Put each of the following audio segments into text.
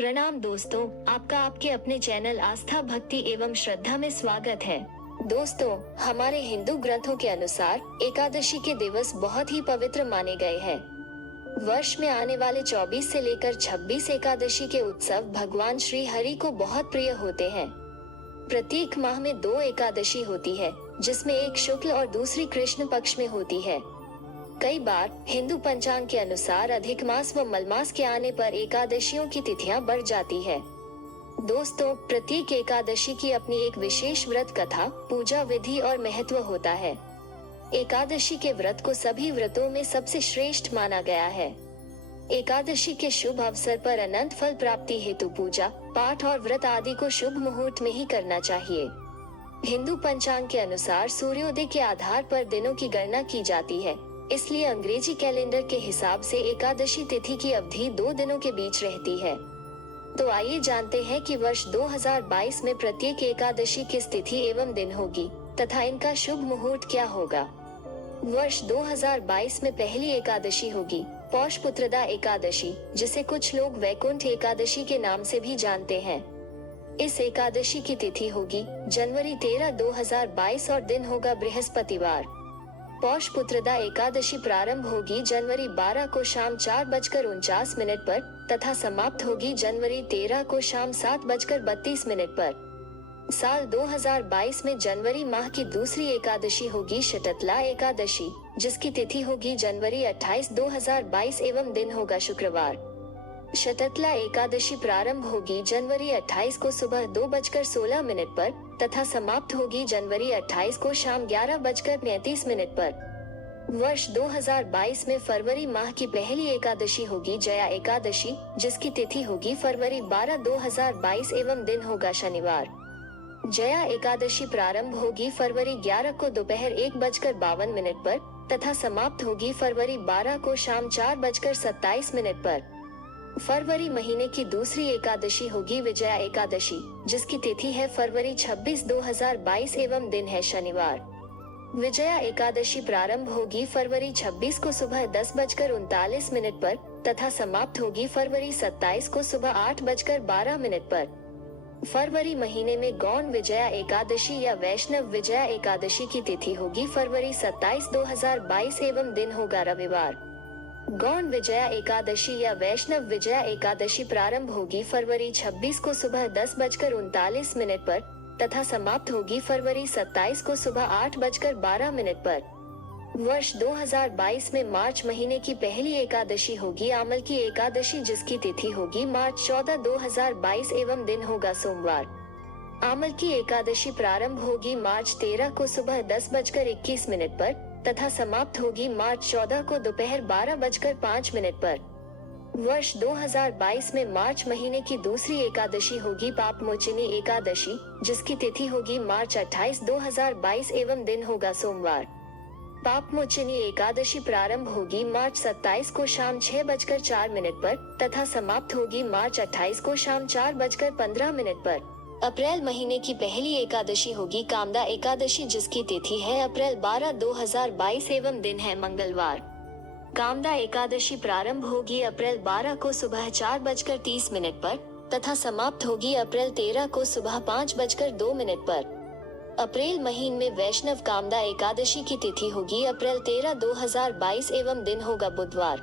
प्रणाम दोस्तों, आपका आपके अपने चैनल आस्था भक्ति एवं श्रद्धा में स्वागत है। दोस्तों, हमारे हिंदू ग्रंथों के अनुसार एकादशी के दिवस बहुत ही पवित्र माने गए हैं। वर्ष में आने वाले 24 से लेकर 26 एकादशी के उत्सव भगवान श्री हरि को बहुत प्रिय होते हैं। प्रत्येक माह में 2 एकादशी होती है, जिसमें एक शुक्ल और दूसरी कृष्ण पक्ष में होती है। कई बार हिंदू पंचांग के अनुसार अधिक मास व मलमास के आने पर एकादशियों की तिथियां बढ़ जाती है। दोस्तों, प्रत्येक एकादशी की अपनी एक विशेष व्रत कथा, पूजा विधि और महत्व होता है। एकादशी के व्रत को सभी व्रतों में सबसे श्रेष्ठ माना गया है। एकादशी के शुभ अवसर पर अनंत फल प्राप्ति हेतु पूजा पाठ और व्रत आदि को शुभ मुहूर्त में ही करना चाहिए। हिंदू पंचांग के अनुसार सूर्योदय के आधार पर दिनों की गणना की जाती है, इसलिए अंग्रेजी कैलेंडर के हिसाब से एकादशी तिथि की अवधि 2 दिनों के बीच रहती है। तो आइए जानते हैं कि वर्ष 2022 में प्रत्येक एकादशी किस तिथि एवं दिन होगी तथा इनका शुभ मुहूर्त क्या होगा। वर्ष 2022 में पहली एकादशी होगी पौष पुत्रदा एकादशी, जिसे कुछ लोग वैकुंठ एकादशी के नाम से भी जानते हैं। इस एकादशी की तिथि होगी जनवरी 13, 2022 और दिन होगा बृहस्पतिवार। पौष पुत्रदा एकादशी प्रारंभ होगी जनवरी 12 को शाम 4:49 पर तथा समाप्त होगी जनवरी 13 को शाम 7:32 पर। साल 2022 में जनवरी माह की दूसरी एकादशी होगी शततला एकादशी, जिसकी तिथि होगी जनवरी 28, 2022 एवं दिन होगा शुक्रवार। शततला एकादशी प्रारंभ होगी जनवरी 28 को सुबह 2:16 पर तथा समाप्त होगी जनवरी 28 को शाम 11:35 पर। वर्ष 2022 में फरवरी माह की पहली एकादशी होगी जया एकादशी, जिसकी तिथि होगी फरवरी 12, 2022 एवं दिन होगा शनिवार। जया एकादशी प्रारंभ होगी फरवरी 11 को दोपहर 1:52 पर तथा समाप्त होगी फरवरी 12 को शाम 4:27 पर। फरवरी महीने की दूसरी एकादशी होगी विजया एकादशी, जिसकी तिथि है फरवरी 26, 2022 एवं दिन है शनिवार। विजया एकादशी प्रारंभ होगी फरवरी 26 को सुबह 10:39 पर तथा समाप्त होगी फरवरी 27 को सुबह 8:12 पर। फरवरी महीने में गौण विजया एकादशी या वैष्णव विजया एकादशी की तिथि होगी फरवरी 27, 2022 एवं दिन होगा रविवार। गौण विजया एकादशी या वैष्णव विजया एकादशी प्रारंभ होगी फरवरी 26 को सुबह 10:39 पर तथा समाप्त होगी फरवरी 27 को सुबह 8:12 पर। वर्ष 2022 में मार्च महीने की पहली एकादशी होगी आमल की एकादशी, जिसकी तिथि होगी मार्च 14, 2022 एवं दिन होगा सोमवार। आमल की एकादशी प्रारंभ होगी मार्च 13 को सुबह 10:21 पर तथा समाप्त होगी मार्च 14 को दोपहर 12:05 पर। वर्ष 2022 में मार्च महीने की दूसरी एकादशी होगी पापमोचिनी एकादशी, जिसकी तिथि होगी मार्च 28, 2022 एवं दिन होगा सोमवार। पापमोचिनी एकादशी प्रारंभ होगी मार्च 27 को शाम 6:04 पर तथा समाप्त होगी मार्च 28 को शाम 4:15 पर। अप्रैल महीने की पहली एकादशी होगी कामदा एकादशी, जिसकी तिथि है अप्रैल 12, 2022 एवं दिन है मंगलवार। कामदा एकादशी प्रारंभ होगी अप्रैल 12 को सुबह 4:30 पर तथा समाप्त होगी अप्रैल 13 को सुबह 5:02 पर। अप्रैल महीने में वैष्णव कामदा एकादशी की तिथि होगी अप्रैल 13, 2022 एवं दिन होगा बुधवार।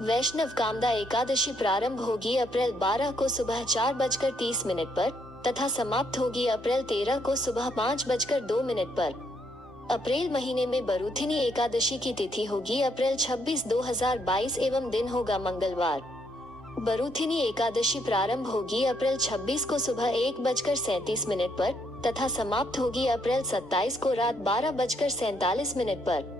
वैष्णव कामदा एकादशी प्रारंभ होगी अप्रैल 12 को सुबह 4:30 पर तथा समाप्त होगी अप्रैल 13 को सुबह 5:02 पर। अप्रैल महीने में बरूथिनी एकादशी की तिथि होगी अप्रैल 26, 2022 एवं दिन होगा मंगलवार। बरूथिनी एकादशी प्रारंभ होगी अप्रैल 26 को सुबह 1:37 पर तथा समाप्त होगी अप्रैल 27 को रात 12:47 पर।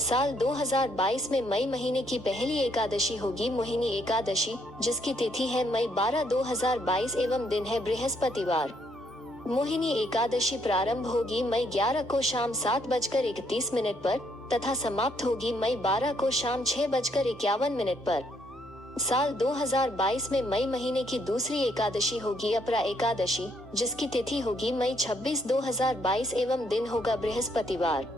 साल 2022 में मई महीने की पहली एकादशी होगी मोहिनी एकादशी, जिसकी तिथि है मई 12, 2022 एवं दिन है बृहस्पतिवार। मोहिनी एकादशी प्रारंभ होगी मई 11 को शाम 7:31 पर तथा समाप्त होगी मई 12 को शाम 6:51 पर। साल 2022 में मई महीने की दूसरी एकादशी होगी अपरा एकादशी, जिसकी तिथि होगी मई 26, 2022 एवं दिन होगा बृहस्पतिवार।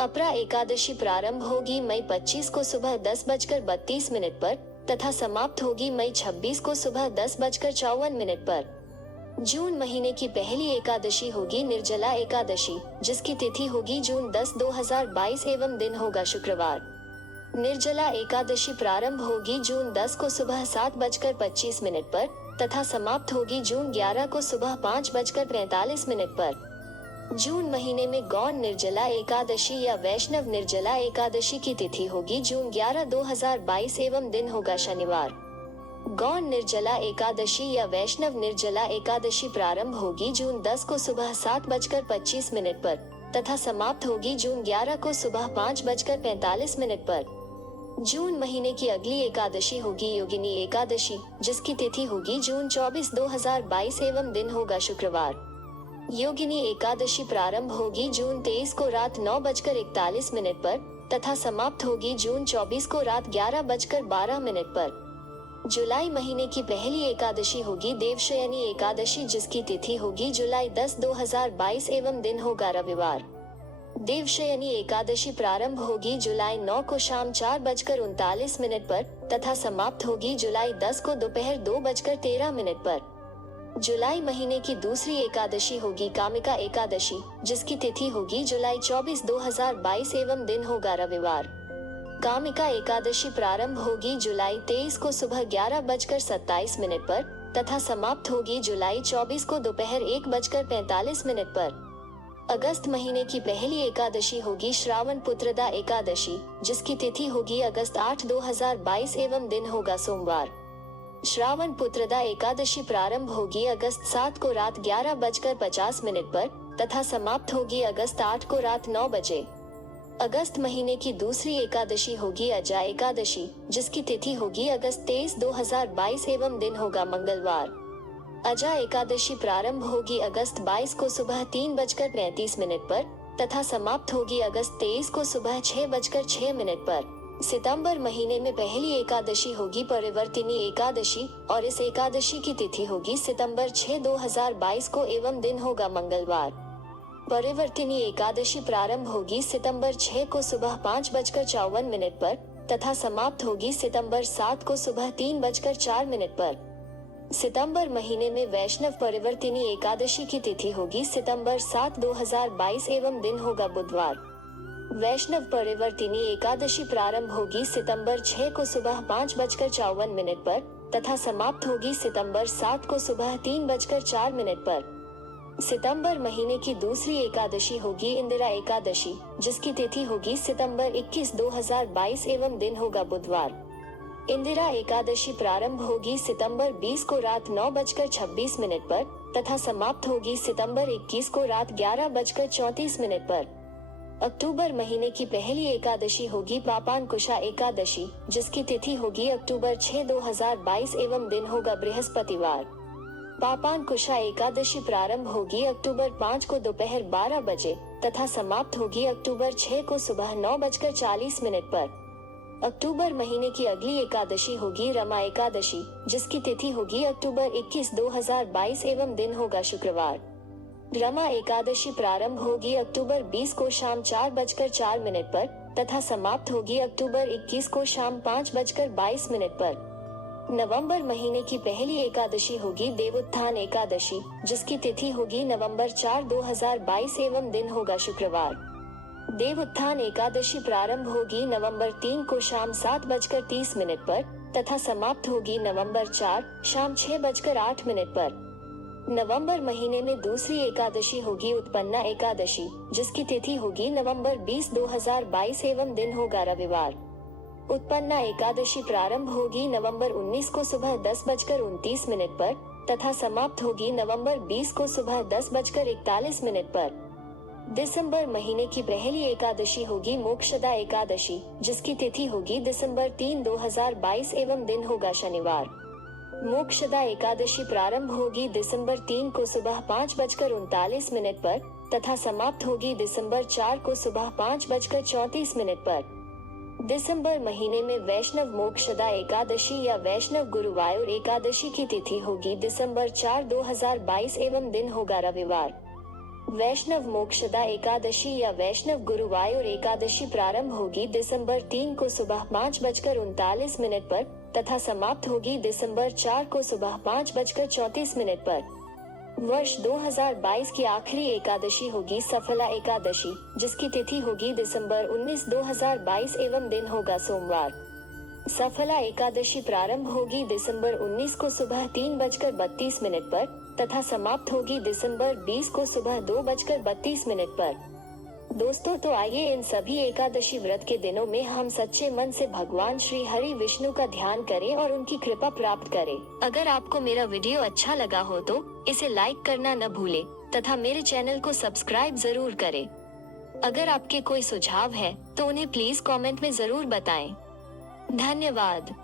अपरा एकादशी प्रारंभ होगी मई 25 को सुबह 10:32 पर तथा समाप्त होगी मई 26 को सुबह 10:54 पर। जून महीने की पहली एकादशी होगी निर्जला एकादशी, जिसकी तिथि होगी जून 10, 2022 एवं दिन होगा शुक्रवार। निर्जला एकादशी प्रारंभ होगी जून 10 को सुबह 7:25 पर तथा समाप्त होगी जून 11 को सुबह 5:45 पर। जून महीने में गौण निर्जला एकादशी या वैष्णव निर्जला एकादशी की तिथि होगी जून 11, 2022 एवं दिन होगा शनिवार। गौण निर्जला एकादशी या वैष्णव निर्जला एकादशी प्रारंभ होगी जून 10 को सुबह 7:25 पर तथा समाप्त होगी जून 11 को सुबह 5:45 पर। जून महीने की अगली एकादशी होगी योगिनी एकादशी, जिसकी तिथि होगी जून 24, 2022 एवं दिन होगा शुक्रवार। योगिनी एकादशी प्रारंभ होगी जून 23 को रात 9:41 पर तथा समाप्त होगी जून 24 को रात 11:12 पर। जुलाई महीने की पहली एकादशी होगी देवशयनी एकादशी, जिसकी तिथि होगी जुलाई 10, 2022 एवं दिन होगा रविवार। देवशयनी एकादशी प्रारंभ होगी जुलाई 9 को शाम 4:39 पर तथा समाप्त होगी जुलाई 10 को दोपहर 2:13 पर। जुलाई महीने की दूसरी एकादशी होगी कामिका एकादशी, जिसकी तिथि होगी जुलाई 24, 2022 एवं दिन होगा रविवार। कामिका एकादशी प्रारंभ होगी जुलाई 23 को सुबह 11:27 पर तथा समाप्त होगी जुलाई 24 को दोपहर 1:45 पर। अगस्त महीने की पहली एकादशी होगी श्रावण पुत्रदा एकादशी, जिसकी तिथि होगी अगस्त 8, 2022 एवं दिन होगा सोमवार। श्रावण पुत्रदा एकादशी प्रारंभ होगी अगस्त 7 को रात 11:50 पर तथा समाप्त होगी अगस्त 8 को रात 9 बजे। अगस्त महीने की दूसरी एकादशी होगी अजा एकादशी, जिसकी तिथि होगी अगस्त 23, 2022 एवं दिन होगा मंगलवार। अजा एकादशी प्रारंभ होगी अगस्त 22 को सुबह 3:35 पर तथा समाप्त होगी अगस्त 23 को सुबह 6:06 पर। सितंबर महीने में पहली एकादशी होगी परिवर्तिनी एकादशी और इस एकादशी की तिथि होगी सितंबर 6, 2022 को एवं दिन होगा मंगलवार। परिवर्तिनी एकादशी प्रारंभ होगी सितंबर 6 को सुबह 5:54 पर तथा समाप्त होगी सितंबर 7 को सुबह 3:04 पर। सितंबर महीने में वैष्णव परिवर्तिनी एकादशी की तिथि होगी सितंबर 7, 2022 एवं दिन होगा बुधवार। वैष्णव परिवर्तिनी एकादशी प्रारंभ होगी सितंबर 6 को सुबह 5:54 पर तथा समाप्त होगी सितंबर 7 को सुबह 3:04 पर। सितंबर महीने की दूसरी एकादशी होगी इंदिरा एकादशी, जिसकी तिथि होगी सितंबर 21, 2022 एवं दिन होगा बुधवार। इंदिरा एकादशी प्रारंभ होगी सितंबर 20 को रात 9:26 पर तथा समाप्त होगी सितंबर 21 को रात 11:34 पर। अक्टूबर महीने की पहली एकादशी होगी पापांकुशा एकादशी, जिसकी तिथि होगी अक्टूबर 6, 2022 एवं दिन होगा बृहस्पतिवार। पापांकुशा एकादशी प्रारंभ होगी अक्टूबर 5 को दोपहर 12 बजे तथा समाप्त होगी अक्टूबर 6 को सुबह 9:40 पर। अक्टूबर महीने की अगली एकादशी होगी रमा एकादशी, जिसकी तिथि होगी अक्टूबर 21, 2022 एवं दिन होगा शुक्रवार। रमा एकादशी प्रारंभ होगी अक्टूबर 20 को शाम 4:04 पर तथा समाप्त होगी अक्टूबर 21 को शाम 5:22 पर। नवंबर महीने की पहली एकादशी होगी देवोत्थान एकादशी, जिसकी तिथि होगी नवंबर 4, 2022 एवं दिन होगा शुक्रवार। देवोत्थान एकादशी प्रारंभ होगी नवंबर 3 को शाम 7:30 पर तथा समाप्त होगी नवंबर 4 शाम 6:08 पर। नवंबर महीने में दूसरी एकादशी होगी उत्पन्ना एकादशी, जिसकी तिथि होगी नवंबर 20, 2022 एवं दिन होगा रविवार। उत्पन्ना एकादशी प्रारंभ होगी नवंबर 19 को सुबह 10:29 पर तथा समाप्त होगी नवंबर 20 को सुबह 10:41 पर। दिसंबर महीने की पहली एकादशी होगी मोक्षदा एकादशी, जिसकी तिथि होगी दिसंबर 3, 2022 एवं दिन होगा शनिवार। मोक्षदा एकादशी प्रारंभ होगी दिसंबर 3 को सुबह 5:39 पर तथा समाप्त होगी दिसंबर 4 को सुबह 5:34 पर। दिसंबर महीने में वैष्णव मोक्षदा एकादशी या वैष्णव गुरुवायूर एकादशी की तिथि होगी दिसंबर 4, 2022 एवं दिन होगा रविवार। वैष्णव मोक्षदा एकादशी या वैष्णव गुरुवायूर एकादशी प्रारंभ होगी दिसंबर 3 को सुबह 5:39 पर तथा समाप्त होगी दिसंबर 4 को सुबह 5:34 पर। वर्ष 2022 की आखिरी एकादशी होगी सफला एकादशी, जिसकी तिथि होगी दिसंबर 19, 2022 एवं दिन होगा सोमवार। सफला एकादशी प्रारंभ होगी दिसंबर 19 को सुबह 3:32 पर तथा समाप्त होगी दिसंबर 20 को सुबह 2:32 पर। दोस्तों, तो आइए इन सभी एकादशी व्रत के दिनों में हम सच्चे मन से भगवान श्री हरि विष्णु का ध्यान करें और उनकी कृपा प्राप्त करें। अगर आपको मेरा वीडियो अच्छा लगा हो तो इसे लाइक करना न भूलें तथा मेरे चैनल को सब्सक्राइब जरूर करें। अगर आपके कोई सुझाव है तो उन्हें प्लीज कमेंट में जरूर बताएं। धन्यवाद।